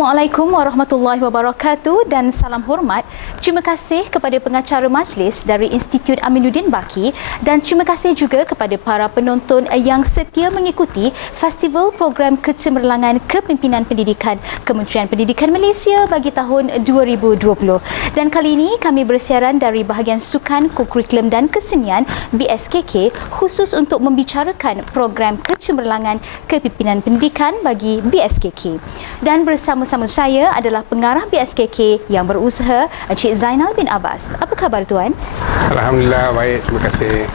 Assalamualaikum warahmatullahi wabarakatuh dan salam hormat. Terima kasih kepada pengacara majlis dari Institut Aminuddin Baki dan terima kasih juga kepada para penonton yang setia mengikuti Festival Program Kecemerlangan Kepimpinan Pendidikan Kementerian Pendidikan Malaysia bagi tahun 2020. Dan kali ini kami bersiaran dari bahagian Sukan, Kokurikulum dan Kesenian BSKK khusus untuk membicarakan program Kecemerlangan Kepimpinan Pendidikan bagi BSKK. Dan bersama-sama saya adalah pengarah BSKK yang berusaha, Encik Zainal bin Abbas. Apa khabar Tuan? Alhamdulillah, baik. Terima kasih.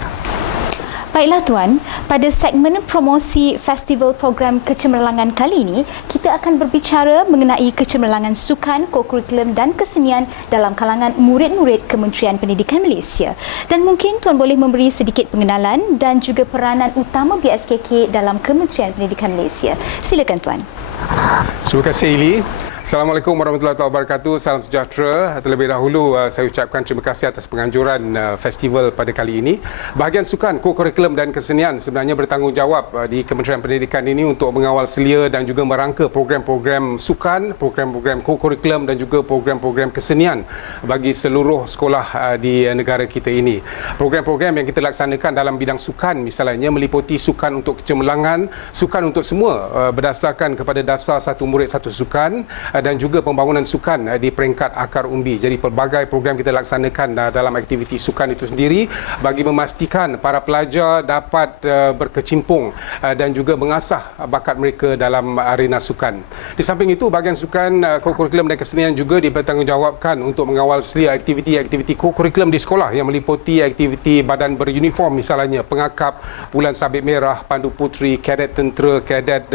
Baiklah Tuan, pada segmen promosi Festival Program Kecemerlangan kali ini, kita akan berbicara mengenai kecemerlangan sukan, kokurikulum dan kesenian dalam kalangan murid-murid Kementerian Pendidikan Malaysia. Dan mungkin Tuan boleh memberi sedikit pengenalan dan juga peranan utama BSKK dalam Kementerian Pendidikan Malaysia. Silakan Tuan. Terima kasih Ili. Assalamualaikum warahmatullahi wabarakatuh. Salam sejahtera. Terlebih dahulu saya ucapkan terima kasih atas penganjuran festival pada kali ini. Bahagian sukan, kokurikulum dan kesenian sebenarnya bertanggungjawab di Kementerian Pendidikan ini untuk mengawal selia dan juga merangka program-program sukan, program-program kokurikulum dan juga program-program kesenian bagi seluruh sekolah di negara kita ini. Program-program yang kita laksanakan dalam bidang sukan misalnya meliputi sukan untuk kecemerlangan, sukan untuk semua berdasarkan kepada dasar satu murid satu sukan dan juga pembangunan sukan di peringkat akar umbi. Jadi pelbagai program kita laksanakan dalam aktiviti sukan itu sendiri bagi memastikan para pelajar dapat berkecimpung dan juga mengasah bakat mereka dalam arena sukan. Di samping itu, bahagian sukan, kokurikulum dan kesenian juga dipertanggungjawabkan untuk mengawal selia aktiviti-aktiviti kokurikulum di sekolah yang meliputi aktiviti badan beruniform misalnya pengakap, bulan sabit merah, pandu puteri, kadet tentera, kadet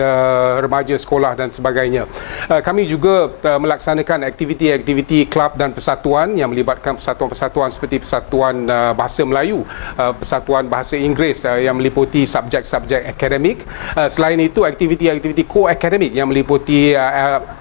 remaja sekolah dan sebagainya. Kami juga melaksanakan aktiviti-aktiviti kelab dan persatuan yang melibatkan persatuan-persatuan seperti Persatuan Bahasa Melayu, Persatuan Bahasa Inggeris yang meliputi subjek-subjek akademik. Selain itu, aktiviti-aktiviti co-akademik yang meliputi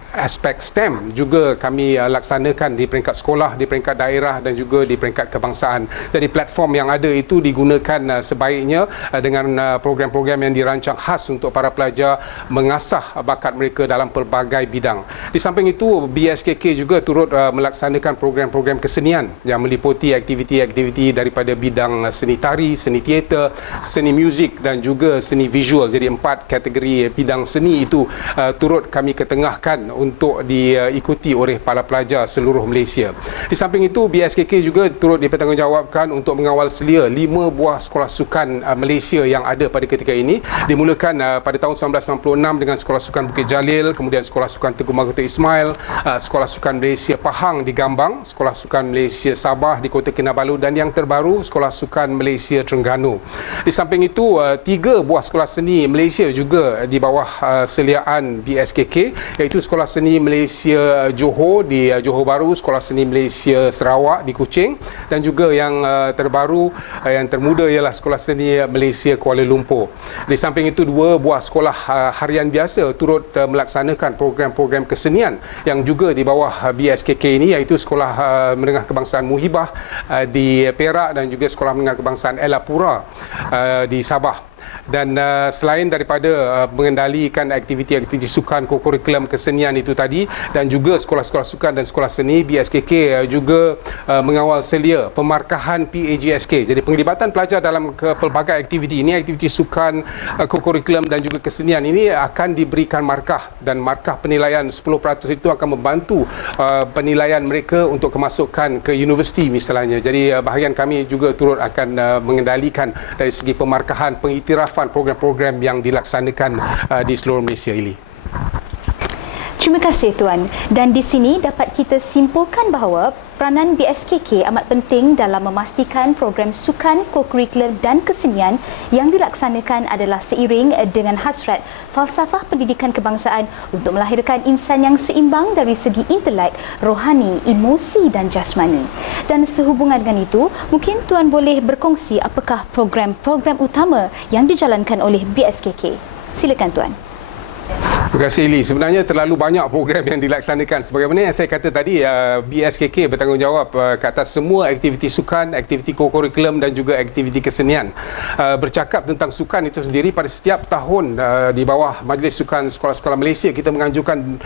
aspek STEM juga kami laksanakan di peringkat sekolah, di peringkat daerah dan juga di peringkat kebangsaan. Jadi platform yang ada itu digunakan sebaiknya dengan program-program yang dirancang khas untuk para pelajar mengasah bakat mereka dalam pelbagai bidang. Di samping itu, BSKK juga turut melaksanakan program-program kesenian yang meliputi aktiviti-aktiviti daripada bidang seni tari, seni teater, seni muzik dan juga seni visual. Jadi 4 kategori bidang seni itu turut kami ketengahkan untuk diikuti oleh para pelajar seluruh Malaysia. Di samping itu, BSKK juga turut dipertanggungjawabkan untuk mengawal selia 5 buah sekolah sukan Malaysia yang ada pada ketika ini. Dimulakan pada tahun 1996 dengan Sekolah Sukan Bukit Jalil, kemudian Sekolah Sukan Tengku Mahkota Ismail, Sekolah Sukan Malaysia Pahang di Gambang, Sekolah Sukan Malaysia Sabah di Kota Kinabalu dan yang terbaru Sekolah Sukan Malaysia Terengganu. Di samping itu, 3 buah sekolah seni Malaysia juga di bawah seliaan BSKK, iaitu Sekolah Seni Malaysia Johor di Johor Bahru, Sekolah Seni Malaysia Sarawak di Kuching dan juga yang terbaru, yang termuda ialah Sekolah Seni Malaysia Kuala Lumpur. Di samping itu, 2 buah sekolah harian biasa turut melaksanakan program-program kesenian yang juga di bawah BSKK ini, iaitu Sekolah Menengah Kebangsaan Muhibah di Perak dan juga Sekolah Menengah Kebangsaan Elapura di Sabah. Dan selain daripada mengendalikan aktiviti-aktiviti sukan, kokurikulum, kesenian itu tadi dan juga sekolah-sekolah sukan dan sekolah seni, BSKK juga mengawal selia pemarkahan PAJSK. Jadi penglibatan pelajar dalam pelbagai aktiviti ini, aktiviti sukan, kokurikulum dan juga kesenian ini akan diberikan markah, dan markah penilaian 10% itu akan membantu penilaian mereka untuk kemasukan ke universiti misalnya. Jadi bahagian kami juga turut akan mengendalikan dari segi pemarkahan, pengiktirafan program-program yang dilaksanakan di seluruh Malaysia ini. Terima kasih Tuan. Dan di sini dapat kita simpulkan bahawa peranan BSKK amat penting dalam memastikan program sukan, kokurikulum dan kesenian yang dilaksanakan adalah seiring dengan hasrat falsafah pendidikan kebangsaan untuk melahirkan insan yang seimbang dari segi intelek, rohani, emosi dan jasmani. Dan sehubungan dengan itu, mungkin Tuan boleh berkongsi apakah program-program utama yang dijalankan oleh BSKK. Silakan Tuan. Terima kasih Lee. Sebenarnya terlalu banyak program yang dilaksanakan. Sebagaimana yang saya kata tadi, BSKK bertanggungjawab ke atas semua aktiviti sukan, aktiviti kokurikulum dan juga aktiviti kesenian. Bercakap tentang sukan itu sendiri, pada setiap tahun di bawah Majlis Sukan Sekolah-Sekolah Malaysia, kita menganjurkan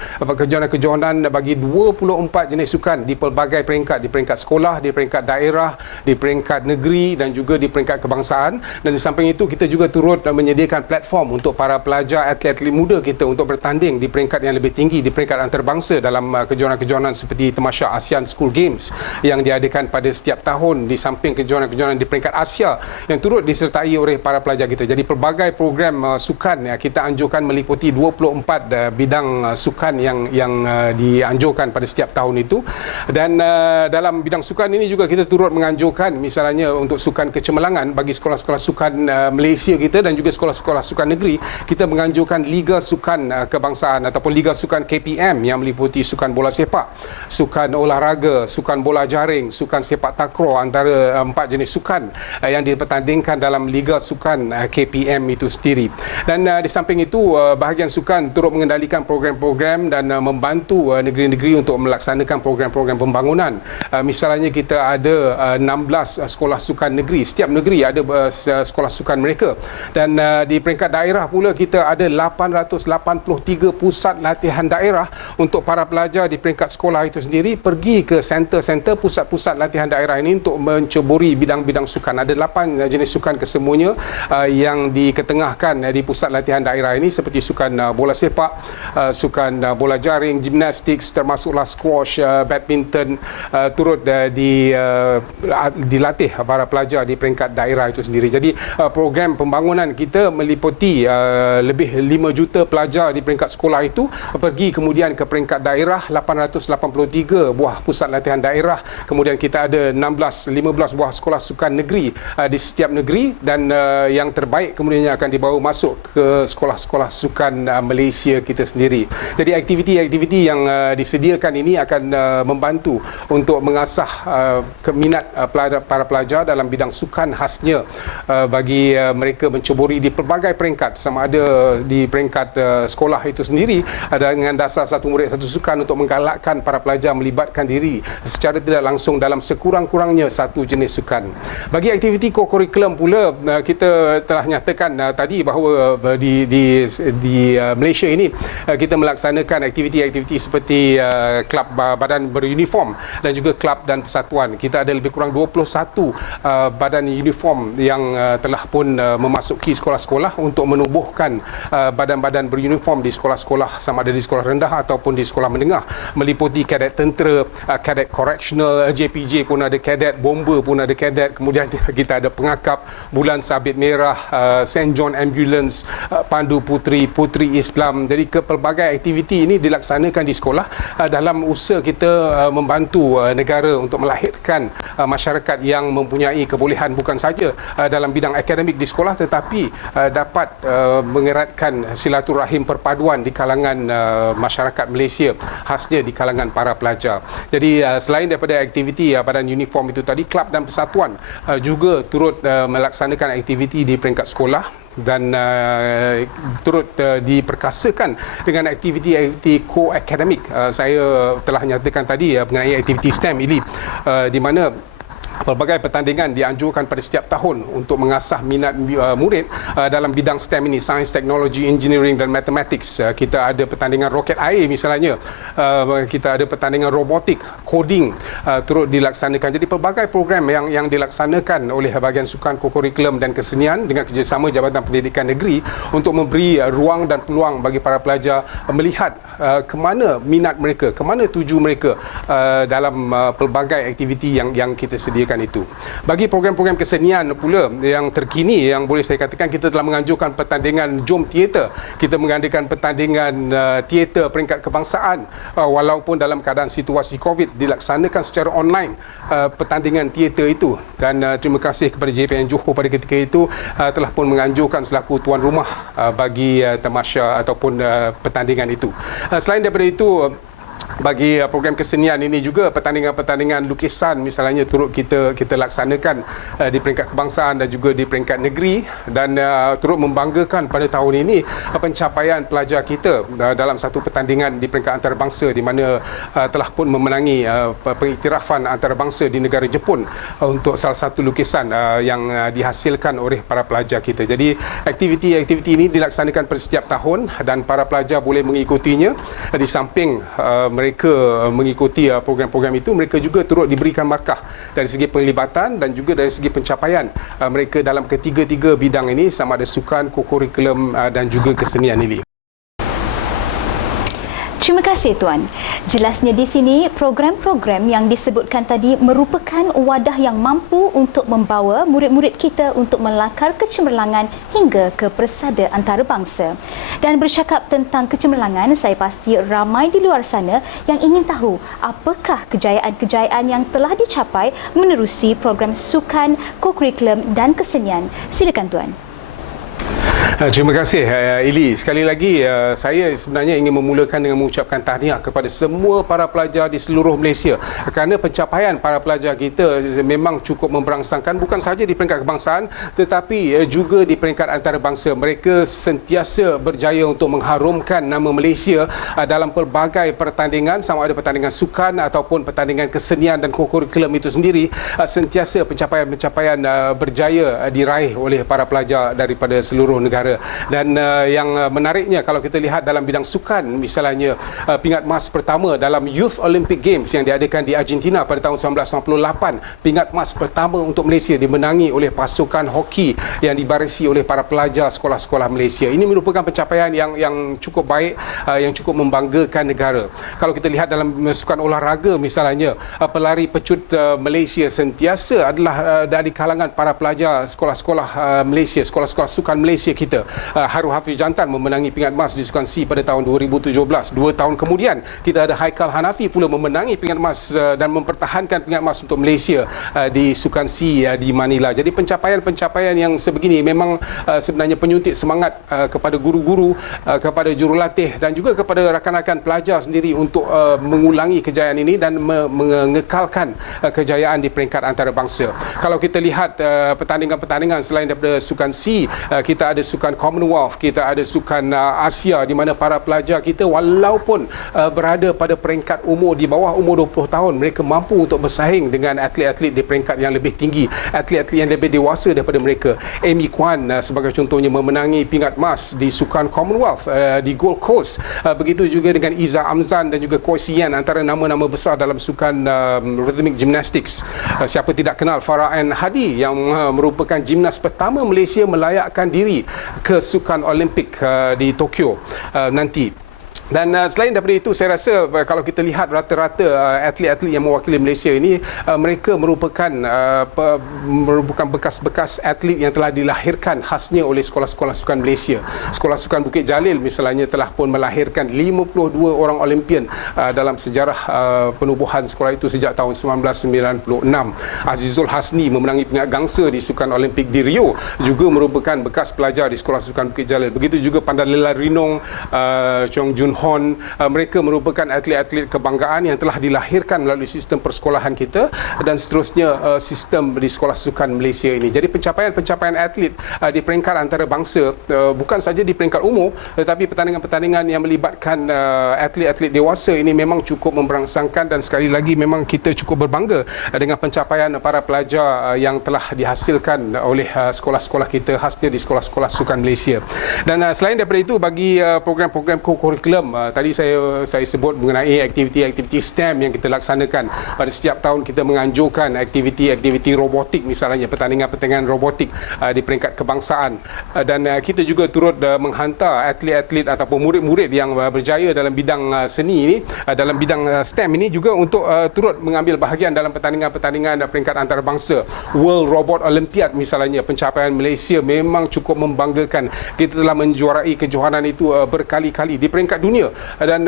kejohanan bagi 24 jenis sukan di pelbagai peringkat, di peringkat sekolah, di peringkat daerah, di peringkat negeri dan juga di peringkat kebangsaan. Dan di samping itu kita juga turut menyediakan platform untuk para pelajar atlet-atlet muda kita untuk bertanding di peringkat yang lebih tinggi, di peringkat antarabangsa dalam kejohanan-kejohanan seperti Tamasya ASEAN School Games yang diadakan pada setiap tahun, di samping kejohanan-kejohanan di peringkat Asia yang turut disertai oleh para pelajar kita. Jadi pelbagai program sukan kita anjurkan meliputi 24 bidang sukan yang dianjurkan pada setiap tahun itu. Dan dalam bidang sukan ini juga kita turut menganjurkan misalnya untuk sukan kecemerlangan bagi sekolah-sekolah sukan Malaysia kita dan juga sekolah-sekolah sukan negeri, kita menganjurkan Liga Sukan Kebangsaan ataupun Liga Sukan KPM yang meliputi sukan bola sepak, sukan olahraga, sukan bola jaring, sukan sepak takraw, antara 4 jenis sukan yang dipertandingkan dalam Liga Sukan KPM itu sendiri. Dan di samping itu, bahagian sukan turut mengendalikan program-program dan membantu negeri-negeri untuk melaksanakan program-program pembangunan. Misalnya kita ada 16 sekolah sukan negeri. Setiap negeri ada sekolah sukan mereka. Dan di peringkat daerah pula kita ada 883 pusat latihan daerah untuk para pelajar di peringkat sekolah itu sendiri pergi ke center-center pusat-pusat latihan daerah ini untuk menceburi bidang-bidang sukan. Ada 8 jenis sukan kesemuanya yang diketengahkan di pusat latihan daerah ini, seperti sukan bola sepak, sukan bola jaring, gimnastik, termasuklah squash, badminton, turut dilatih para pelajar di peringkat daerah itu sendiri. Jadi program pembangunan kita meliputi lebih 5 juta pelajar di peringkat sekolah itu pergi kemudian ke peringkat daerah, 883 buah pusat latihan daerah. Kemudian kita ada 15 buah sekolah sukan negeri di setiap negeri, dan yang terbaik kemudiannya akan dibawa masuk ke sekolah-sekolah sukan Malaysia kita sendiri. Jadi aktiviti-aktiviti yang disediakan ini akan membantu untuk mengasah minat para pelajar dalam bidang sukan khasnya bagi mereka menceburi di pelbagai peringkat, sama ada di peringkat sekolah itu sendiri dengan dasar satu murid satu sukan untuk menggalakkan para pelajar melibatkan diri secara tidak langsung dalam sekurang-kurangnya satu jenis sukan. Bagi aktiviti kokurikulum pula, kita telah nyatakan tadi bahawa di Malaysia ini kita melaksanakan aktiviti-aktiviti seperti kelab badan beruniform dan juga kelab dan persatuan. Kita ada lebih kurang 21 badan uniform yang telah pun memasuki sekolah-sekolah untuk menubuhkan badan-badan beruniform di sekolah-sekolah, sama ada di sekolah rendah ataupun di sekolah menengah, meliputi kadet tentera, kadet correctional, JPJ pun ada kadet, bomber pun ada kadet, kemudian kita ada pengakap, bulan sabit merah, St. John Ambulance, Pandu Putri, Putri Islam. Jadi pelbagai aktiviti ini dilaksanakan di sekolah dalam usaha kita membantu negara untuk melahirkan masyarakat yang mempunyai kebolehan bukan saja dalam bidang akademik di sekolah, tetapi dapat mengeratkan silaturahim perpaduan di kalangan masyarakat Malaysia, khasnya di kalangan para pelajar. Jadi selain daripada aktiviti badan uniform itu tadi, kelab dan persatuan juga turut melaksanakan aktiviti di peringkat sekolah dan turut diperkasakan dengan aktiviti-aktiviti co-akademik. Saya telah nyatakan tadi mengenai aktiviti STEM ini, di mana pelbagai pertandingan dianjurkan pada setiap tahun untuk mengasah minat murid dalam bidang STEM ini, Science, Technology, Engineering dan Mathematics. Kita ada pertandingan roket air misalnya, kita ada pertandingan robotik, coding turut dilaksanakan. Jadi pelbagai program yang dilaksanakan oleh bahagian sukan, kokurikulum dan kesenian dengan kerjasama Jabatan Pendidikan Negeri untuk memberi ruang dan peluang bagi para pelajar melihat ke mana minat mereka, ke mana tuju mereka dalam pelbagai aktiviti yang kita sediakan itu. Bagi program-program kesenian pula yang terkini, yang boleh saya katakan, kita telah menganjurkan pertandingan Jom Teater. Kita mengadakan pertandingan teater peringkat kebangsaan walaupun dalam keadaan situasi COVID, dilaksanakan secara online pertandingan teater itu. Dan terima kasih kepada JPN Johor pada ketika itu telah pun menganjurkan selaku tuan rumah bagi tamasya ataupun pertandingan itu. Selain daripada itu, bagi program kesenian ini juga pertandingan-pertandingan lukisan misalnya turut kita laksanakan di peringkat kebangsaan dan juga di peringkat negeri, dan turut membanggakan pada tahun ini pencapaian pelajar kita dalam satu pertandingan di peringkat antarabangsa di mana telah pun memenangi pengiktirafan antarabangsa di negara Jepun untuk salah satu lukisan yang dihasilkan oleh para pelajar kita. Jadi aktiviti-aktiviti ini dilaksanakan pada setiap tahun dan para pelajar boleh mengikutinya. Di samping mereka mengikuti program-program itu, mereka juga turut diberikan markah dari segi penglibatan dan juga dari segi pencapaian mereka dalam ketiga-tiga bidang ini, sama ada sukan, kokurikulum dan juga kesenian ini. Terima kasih Tuan. Jelasnya di sini program-program yang disebutkan tadi merupakan wadah yang mampu untuk membawa murid-murid kita untuk melakar kecemerlangan hingga ke persada antarabangsa. Dan bercakap tentang kecemerlangan, saya pasti ramai di luar sana yang ingin tahu apakah kejayaan-kejayaan yang telah dicapai menerusi program sukan, kokurikulum dan kesenian. Silakan Tuan. Terima kasih Ili. Sekali lagi saya sebenarnya ingin memulakan dengan mengucapkan tahniah kepada semua para pelajar di seluruh Malaysia, kerana pencapaian para pelajar kita memang cukup memberangsangkan, bukan sahaja di peringkat kebangsaan tetapi juga di peringkat antarabangsa. Mereka sentiasa berjaya untuk mengharumkan nama Malaysia dalam pelbagai pertandingan, sama ada pertandingan sukan ataupun pertandingan kesenian dan kokurikulum itu sendiri. Sentiasa pencapaian-pencapaian berjaya diraih oleh para pelajar daripada seluruh negara. Dan yang menariknya kalau kita lihat dalam bidang sukan, misalnya pingat emas pertama dalam Youth Olympic Games yang diadakan di Argentina pada tahun 1998, pingat emas pertama untuk Malaysia dimenangi oleh pasukan hoki yang dibarisi oleh para pelajar sekolah-sekolah Malaysia. Ini merupakan pencapaian yang cukup baik, yang cukup membanggakan negara. Kalau kita lihat dalam sukan olahraga misalnya, pelari pecut Malaysia sentiasa adalah dari kalangan para pelajar sekolah-sekolah Malaysia, sekolah-sekolah sukan Malaysia kita. Haru Hafiz Jantan memenangi pingat emas di Sukan C pada tahun 2017. 2 tahun kemudian kita ada Haikal Hanafi pula memenangi pingat emas dan mempertahankan pingat emas untuk Malaysia di Sukan C di Manila. Jadi pencapaian-pencapaian yang sebegini memang sebenarnya penyuntik semangat kepada guru-guru, kepada jurulatih dan juga kepada rakan-rakan pelajar sendiri untuk mengulangi kejayaan ini dan mengekalkan kejayaan di peringkat antarabangsa. Kalau kita lihat pertandingan-pertandingan selain daripada Sukan C, kita ada sukan Commonwealth, kita ada sukan Asia, di mana para pelajar kita walaupun berada pada peringkat umur di bawah umur 20 tahun, mereka mampu untuk bersaing dengan atlet-atlet di peringkat yang lebih tinggi, atlet-atlet yang lebih dewasa daripada mereka. Amy Kwan sebagai contohnya memenangi pingat emas di sukan Commonwealth di Gold Coast. Begitu juga dengan Iza Amzan dan juga Koi Sian, antara nama-nama besar dalam sukan rhythmic gymnastics. Siapa tidak kenal Farah Ann Hadi yang merupakan gimnas pertama Malaysia melayakkan diri ke sukan Olimpik di Tokyo nanti. Dan selain daripada itu, saya rasa kalau kita lihat rata-rata atlet-atlet yang mewakili Malaysia ini, mereka merupakan bekas-bekas atlet yang telah dilahirkan khasnya oleh sekolah-sekolah sukan Malaysia. Sekolah sukan Bukit Jalil misalnya telah pun melahirkan 52 orang Olimpian dalam sejarah penubuhan sekolah itu sejak tahun 1996. Azizul Hasni memenangi pingat gangsa di sukan Olimpik di Rio, juga merupakan bekas pelajar di sekolah sukan Bukit Jalil. Begitu juga Pandalela Rinong, Chong Jun Hon, mereka merupakan atlet-atlet kebanggaan yang telah dilahirkan melalui sistem persekolahan kita dan seterusnya sistem di sekolah sukan Malaysia ini. Jadi pencapaian-pencapaian atlet di peringkat antarabangsa bukan saja di peringkat umur, tetapi pertandingan-pertandingan yang melibatkan atlet-atlet dewasa ini memang cukup memberangsangkan, dan sekali lagi memang kita cukup berbangga dengan pencapaian para pelajar yang telah dihasilkan oleh sekolah-sekolah kita khasnya di sekolah-sekolah sukan Malaysia. Dan selain daripada itu, bagi program-program kokurikulum, tadi saya sebut mengenai aktiviti-aktiviti STEM yang kita laksanakan. Pada setiap tahun kita menganjurkan aktiviti-aktiviti robotik, misalnya pertandingan-pertandingan robotik di peringkat kebangsaan. Dan kita juga turut menghantar atlet-atlet ataupun murid-murid yang berjaya dalam bidang seni ini, dalam bidang STEM ini juga untuk turut mengambil bahagian dalam pertandingan-pertandingan peringkat antarabangsa. World Robot Olympiad misalnya, pencapaian Malaysia memang cukup membanggakan. Kita telah menjuarai kejohanan itu berkali-kali. Di peringkat dunia dunia, dan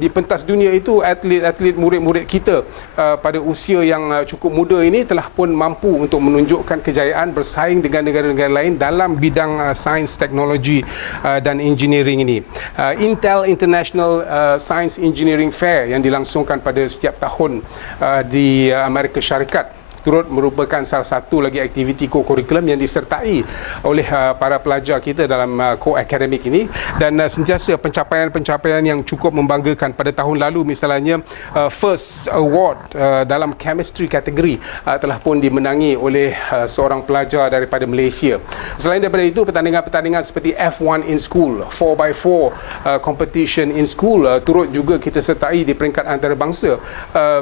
di pentas dunia itu atlet-atlet murid-murid kita pada usia yang cukup muda ini telah pun mampu untuk menunjukkan kejayaan bersaing dengan negara-negara lain dalam bidang sains, teknologi dan engineering ini. Intel International Science Engineering Fair yang dilangsungkan pada setiap tahun di Amerika Syarikat turut merupakan salah satu lagi aktiviti co-curriculum yang disertai oleh para pelajar kita dalam co-akademik ini, dan sentiasa pencapaian-pencapaian yang cukup membanggakan. Pada tahun lalu misalnya first award dalam chemistry kategori telah pun dimenangi oleh seorang pelajar daripada Malaysia. Selain daripada itu, pertandingan-pertandingan seperti F1 in school, 4x4 competition in school turut juga kita sertai di peringkat antarabangsa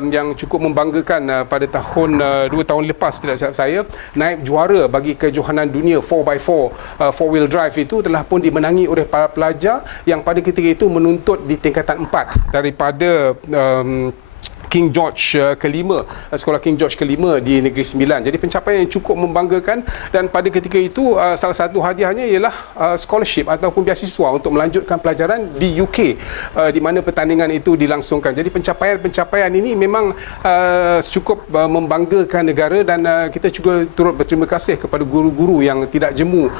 yang cukup membanggakan. Pada tahun 2 tahun lepas, tidak silap saya, naib juara bagi kejohanan dunia 4x4 four-wheel drive itu telah pun dimenangi oleh para pelajar yang pada ketika itu menuntut di tingkatan 4 daripada King George kelima, sekolah King George kelima di Negeri Sembilan. Jadi pencapaian yang cukup membanggakan, dan pada ketika itu salah satu hadiahnya ialah scholarship ataupun beasiswa untuk melanjutkan pelajaran di UK di mana pertandingan itu dilangsungkan. Jadi pencapaian-pencapaian ini memang cukup membanggakan negara, dan kita juga turut berterima kasih kepada guru-guru yang tidak jemu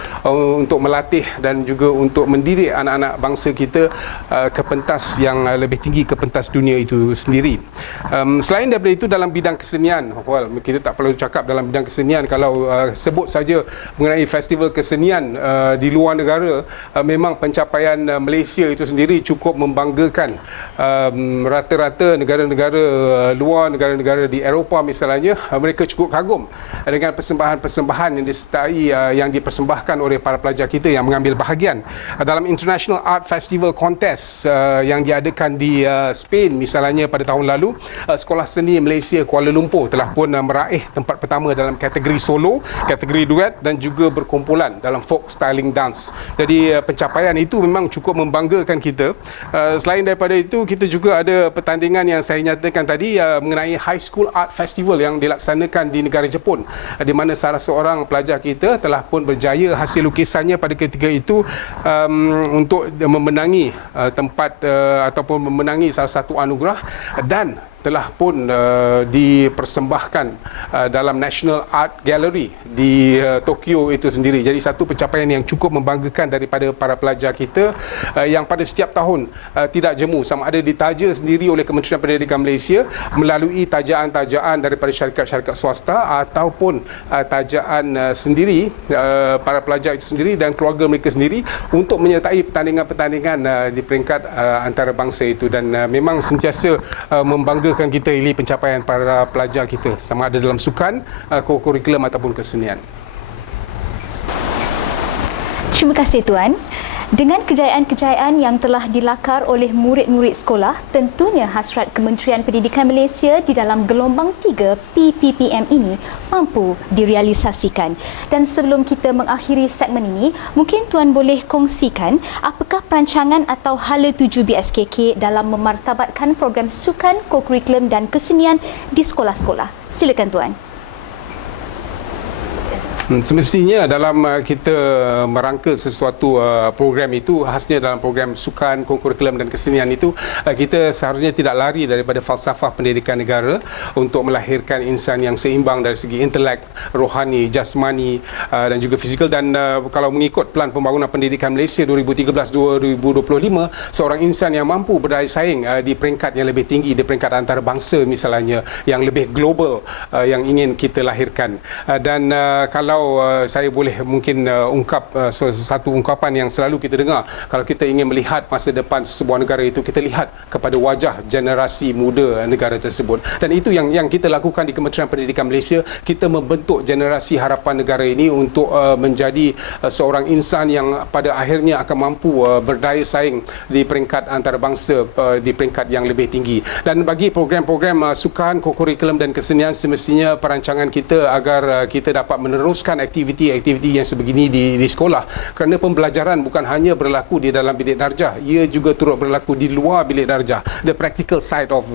untuk melatih dan juga untuk mendidik anak-anak bangsa kita ke pentas yang lebih tinggi, ke pentas dunia itu sendiri. Selain daripada itu, dalam bidang kesenian, kita tak perlu cakap dalam bidang kesenian, kalau sebut saja mengenai festival kesenian di luar negara, memang pencapaian Malaysia itu sendiri cukup membanggakan. Rata-rata negara-negara luar, negara-negara di Eropah misalnya, mereka cukup kagum dengan persembahan-persembahan yang disertai, yang dipersembahkan oleh para pelajar kita yang mengambil bahagian dalam International Art Festival Contest yang diadakan di Spain misalnya pada tahun lalu. Sekolah Seni Malaysia Kuala Lumpur telah pun meraih tempat pertama dalam kategori solo, kategori duet dan juga berkumpulan dalam folk styling dance. Jadi pencapaian itu memang cukup membanggakan kita. Selain daripada itu, kita juga ada pertandingan yang saya nyatakan tadi mengenai High School Art Festival yang dilaksanakan di negara Jepun, di mana salah seorang pelajar kita telah pun berjaya hasil lukisannya pada ketika itu untuk memenangi tempat ataupun memenangi salah satu anugerah, dan telah pun dipersembahkan dalam National Art Gallery di Tokyo itu sendiri. Jadi satu pencapaian yang cukup membanggakan daripada para pelajar kita yang pada setiap tahun tidak jemu, sama ada ditaja sendiri oleh Kementerian Pendidikan Malaysia melalui tajaan-tajaan daripada syarikat-syarikat swasta ataupun tajaan sendiri para pelajar itu sendiri dan keluarga mereka sendiri untuk menyertai pertandingan-pertandingan di peringkat antarabangsa itu, dan memang sentiasa membanggakan kita ini pencapaian para pelajar kita, sama ada dalam sukan, co-curriculum ataupun kesenian. Terima kasih Tuan. Dengan kejayaan-kejayaan yang telah dilakar oleh murid-murid sekolah, tentunya hasrat Kementerian Pendidikan Malaysia di dalam gelombang 3 PPPM ini mampu direalisasikan. Dan sebelum kita mengakhiri segmen ini, mungkin Tuan boleh kongsikan apakah perancangan atau hala tuju BSKK dalam memartabatkan program sukan, co-curriculum dan kesenian di sekolah-sekolah. Silakan Tuan. Semestinya dalam kita merangka sesuatu program itu, khasnya dalam program sukan, co-curriculum dan kesenian itu, kita seharusnya tidak lari daripada falsafah pendidikan negara untuk melahirkan insan yang seimbang dari segi intelek, rohani, jasmani dan juga fizikal. Dan kalau mengikut Pelan Pembangunan Pendidikan Malaysia 2013-2025, seorang insan yang mampu berdaya saing di peringkat yang lebih tinggi, di peringkat antarabangsa misalnya, yang lebih global yang ingin kita lahirkan. Dan kalau saya boleh mungkin ungkap satu ungkapan yang selalu kita dengar, kalau kita ingin melihat masa depan sebuah negara itu, kita lihat kepada wajah generasi muda negara tersebut. Dan itu yang kita lakukan di Kementerian Pendidikan Malaysia. Kita membentuk generasi harapan negara ini untuk menjadi seorang insan yang pada akhirnya akan mampu berdaya saing di peringkat antarabangsa, di peringkat yang lebih tinggi. Dan bagi program-program sukan, co-curriculum dan kesenian, semestinya perancangan kita agar kita dapat meneruskan meneruskan aktiviti-aktiviti yang sebegini di sekolah, kerana pembelajaran bukan hanya berlaku di dalam bilik darjah, ia juga turut berlaku di luar bilik darjah. The practical side of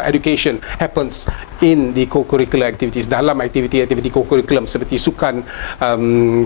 education happens in the co-curricular activities, dalam aktiviti-aktiviti co-curriculum seperti sukan,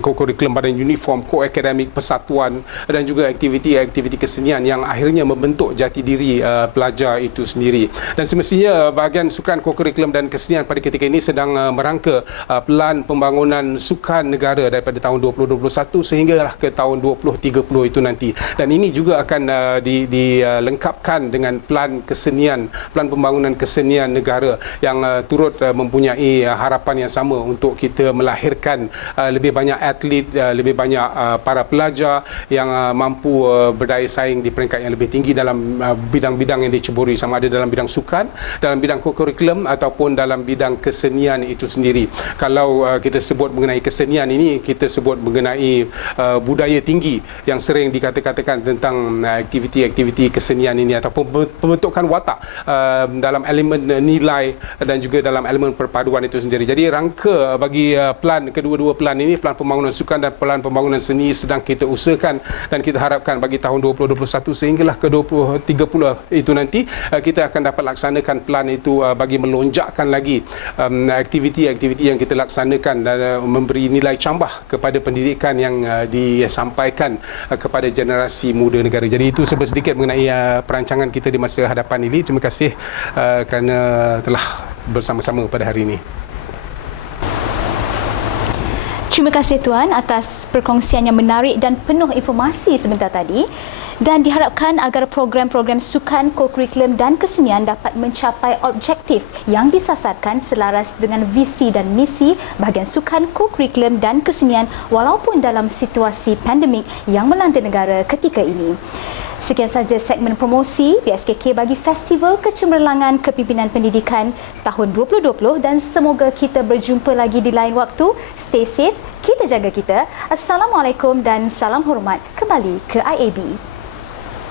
co-curriculum badan uniform, co-akademik, persatuan, dan juga aktiviti-aktiviti kesenian yang akhirnya membentuk jati diri pelajar itu sendiri. Dan semestinya bahagian sukan, co-curriculum dan kesenian pada ketika ini sedang merangka pelan pembangunan sukan negara daripada tahun 2021 sehinggalah ke tahun 2030 itu nanti. Dan ini juga akan dilengkapkan dengan pelan kesenian, pelan pembangunan kesenian negara yang turut mempunyai harapan yang sama untuk kita melahirkan lebih banyak atlet, lebih banyak para pelajar yang mampu berdaya saing di peringkat yang lebih tinggi dalam bidang-bidang yang diceburi, sama ada dalam bidang sukan, dalam bidang co-curriculum ataupun dalam bidang kesenian itu sendiri. Kalau kita sebut mengenai kesenian ini, kita sebut mengenai budaya tinggi yang sering dikatakan tentang aktiviti-aktiviti kesenian ini ataupun pembentukan watak dalam elemen nilai dan juga dalam elemen perpaduan itu sendiri. Jadi rangka bagi pelan, kedua-dua pelan ini, pelan pembangunan sukan dan pelan pembangunan seni, sedang kita usahakan dan kita harapkan bagi tahun 2021 sehinggalah ke 2030 itu nanti kita akan dapat laksanakan pelan itu bagi melonjakkan lagi aktiviti-aktiviti yang kita laksanakan dan memberi nilai cambah kepada pendidikan yang disampaikan kepada generasi muda negara. Jadi itu sedikit mengenai perancangan kita di masa hadapan ini. Terima kasih kerana telah bersama-sama pada hari ini. Terima kasih Tuan atas perkongsian yang menarik dan penuh informasi sebentar tadi. Dan diharapkan agar program-program sukan, co-curriculum dan kesenian dapat mencapai objektif yang disasarkan selaras dengan visi dan misi bahagian sukan, co-curriculum dan kesenian walaupun dalam situasi pandemik yang melanda negara ketika ini. Sekian sahaja segmen promosi BSKK bagi Festival Kecemerlangan Kepimpinan Pendidikan tahun 2020 dan semoga kita berjumpa lagi di lain waktu. Stay safe, kita jaga kita. Assalamualaikum dan salam hormat kembali ke IAB.